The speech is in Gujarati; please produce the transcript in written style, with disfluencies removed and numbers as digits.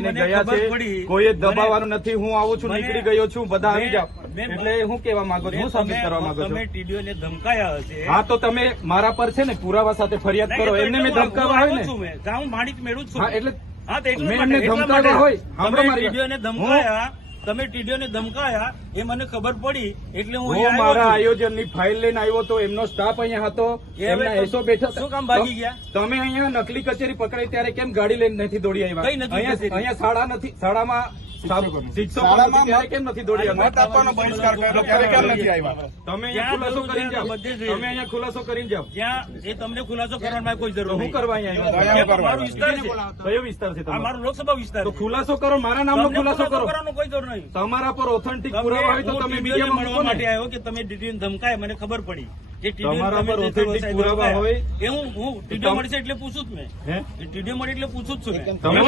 ગયા છે, કોઈ દબાવવાનું નથી. હું આવું છું, નીકળી ગયો છું, બધા આવી જાઓ. એટલે હું કેવા માંગુ છું, હું સાબિત કરવા માંગુ છું. તમે ટીડીઓને ધમકાયા હશે. હા, તો તમે મારા પર છે ને પુરાવા સાથે ફરિયાદ કરો. એમને મેં ધમકાવા હોય ને, હું માણિક મેળવું છું. હા, એટલે હા, તો મેં એમને ધમકાવ્યા હોય. ટીડીઓને ધમકાયા, તમે ટીડીઓને ધમકાયા એ મને ખબર પડી, એટલે હું મારા આયોજનની ફાઇલ લઈને આવ્યો તો એમનો સ્ટાફ અહીંયા હતો, એમના એસો બેઠા. શું કામ ભાગી ગયા? તમે અહીંયા નકલી કચેરી પકડાઈ ત્યારે કેમ ગાડી લઈને નથી દોડી આવ્યા? અહીંયા શાળા નથી, શાળામાં શિક્ષકો ત્યારે કેમ નથી દોડી આવ્યા? તમે અહીંયા ખુલાસો કરીને જાઓ. તમે અહીંયા ખુલાસો કરીને જાઓ. જ્યાં એ તમને ખુલાસો કરવાની કોઈ જરૂર હું નહીં. કરવા અહીંયા મારો વિસ્તાર છે. કયો વિસ્તાર છે આ તમારો? મારો લોકસભા વિસ્તાર તો છે. ખુલાસો કરો, મારા નામનો તમને ખુલાસો કરો. કરવાનો કોઈ જરૂર નહીં. તમારા પર ઓથેન્ટિક પુરાવા હોય તો તમે ટીડીઓને મીડિયામાં મળવા મૂકો માટે ને. આવ્યો કે તમે ટીડીઓને ધમકાય, મને ખબર પડી કે ટીડીઓને તમારા તમે પર જે authentic સાહેબ પુરાવા ધમકાયા. હોય. એ હું ટીડીઓ મળશે એટલે પૂછું જ મેં. હે? ટીડીઓ મળે એટલે પૂછું જ છું મેં. તમે